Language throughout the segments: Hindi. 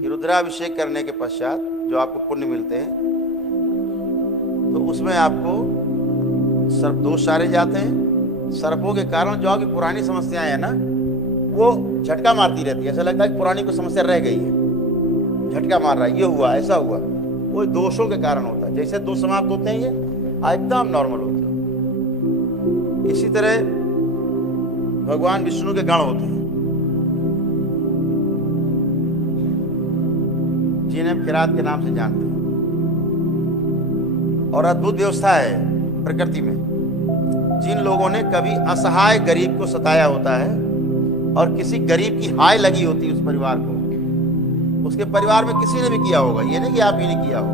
कि रुद्राभिषेक करने के पश्चात जो आपको पुण्य मिलते हैं, तो उसमें आपको सर्प दोष सारे जाते हैं। सर्पों के कारण जो आपकी पुरानी समस्याएं हैं ना, वो झटका मारती रहती है। ऐसा लगता है कि पुरानी कोई समस्या रह गई है, झटका मार रहा है, ये हुआ ऐसा हुआ, वो दोषों के कारण होता है। जैसे दोष समाप्त होते हैं ये एकदम नॉर्मल होते हैं। इसी तरह भगवान विष्णु के गण होते हैं, जिन्हें किरात के नाम से जानते हैं। और अद्भुत व्यवस्था है प्रकृति में। जिन लोगों ने कभी असहाय गरीब को सताया होता है और किसी गरीब की हाय लगी होती है उस परिवार को, उसके परिवार में किसी ने भी किया होगा, ये नहीं कि आप ही ने किया हो,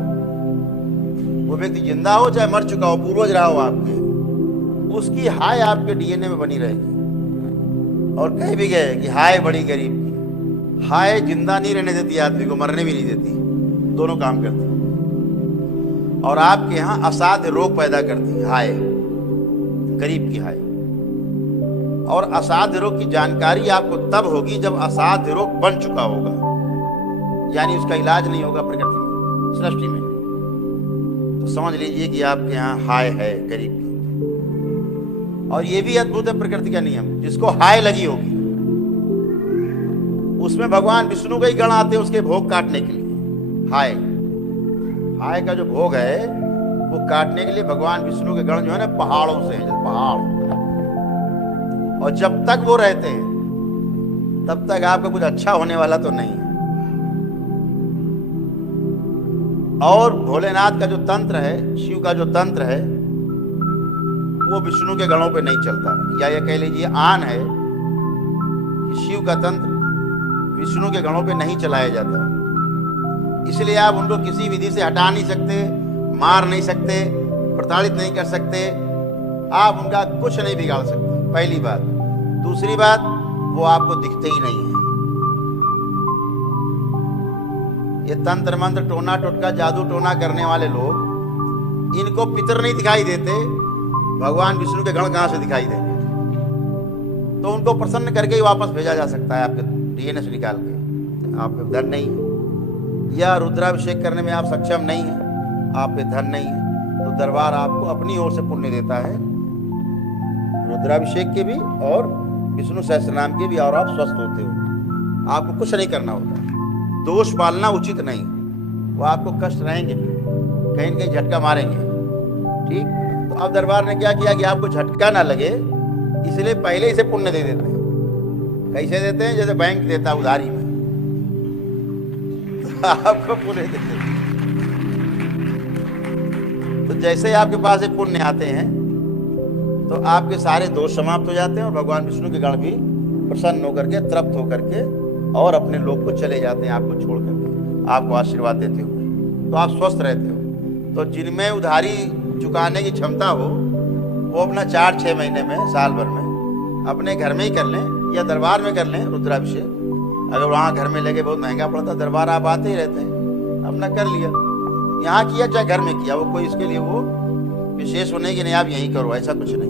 वो व्यक्ति जिंदा हो चाहे मर चुका हो, पूर्वज रहा हो आपके, उसकी हाय आपके डीएनए में बनी रहेगी। और कह भी गए कि हाय बड़ी गरीब की। हाय जिंदा नहीं रहने देती, आदमी को मरने भी नहीं देती, दोनों काम करती। और आपके यहाँ असाध्य रोग पैदा करती है हाय, गरीब की हाय। और असाध्य रोग की जानकारी आपको तब होगी जब असाध्य रोग बन चुका होगा, यानी उसका इलाज नहीं होगा प्रकृति में, सृष्टि में। तो समझ लीजिए कि आपके यहाँ हाय है गरीब की। और ये भी अद्भुत है प्रकृति का नियम, जिसको हाय लगी होगी उसमें भगवान विष्णु के ही गण आते हैं उसके भोग काटने के लिए। हाय हाय का जो भोग है वो काटने के लिए भगवान विष्णु के गण जो है ना, पहाड़ों से हैं, पहाड़। और जब तक वो रहते हैं तब तक आपका कुछ अच्छा होने वाला तो नहीं है। और भोलेनाथ का जो तंत्र है, शिव का जो तंत्र है, वो विष्णु के गणों पे नहीं चलता। या ये कह लीजिए आन है कि शिव का तंत्र विष्णु के गणों पे नहीं चलाया जाता। इसलिए आप उनको किसी विधि से हटा नहीं सकते, मार नहीं सकते, प्रताड़ित नहीं कर सकते, आप उनका कुछ नहीं बिगाड़ सकते, पहली बात। दूसरी बात, वो आपको दिखते ही नहीं है। ये तंत्र मंत्र टोना टोटका जादू टोना करने वाले लोग, इनको पितर नहीं दिखाई देते, भगवान विष्णु के गण कहां से दिखाई देंगे? तो उनको प्रसन्न करके ही वापस भेजा जा सकता है आपके डीएनए से निकाल के। आप पे धन नहीं है या रुद्राभिषेक करने में आप सक्षम नहीं है, आप पे धन नहीं है, तो दरबार आपको अपनी ओर से पुण्य देता है, रुद्राभिषेक के भी और विष्णु सहस्त्रनाम के भी, और आप स्वस्थ होते हो। आपको कुछ नहीं करना होता। दोष पालना उचित नहीं, वो आपको कष्ट रहेंगे, कहीं न कहीं झटका मारेंगे। ठीक, तो अब दरबार ने क्या किया कि आपको झटका ना लगे, इसलिए पहले इसे पुण्य दे देते हैं। कैसे देते हैं? जैसे बैंक देता है उधारी में, तो आपको पुण्य देते हैं। तो जैसे आपके पास ये पुण्य आते हैं तो आपके सारे दोष समाप्त हो जाते हैं और भगवान विष्णु के गण भी प्रसन्न होकर के, तृप्त होकर के और अपने लोक को चले जाते हैं आपको छोड़ करके, आपको आशीर्वाद देते हुए। तो आप स्वस्थ रहते हो। तो जिनमें उधारी चुकाने की क्षमता हो, वो अपना 4-6 महीने में, साल भर में अपने घर में ही कर लें या दरबार में कर लें रुद्राभिषेक। अगर वहाँ घर में लगे बहुत महंगा पड़ता, दरबार आप आते ही रहते हैं, अपना कर लिया। यहाँ किया चाहे घर में किया, वो कोई इसके लिए वो विशेष हो नहीं कि नहीं आप यहीं करो, ऐसा कुछ नहीं।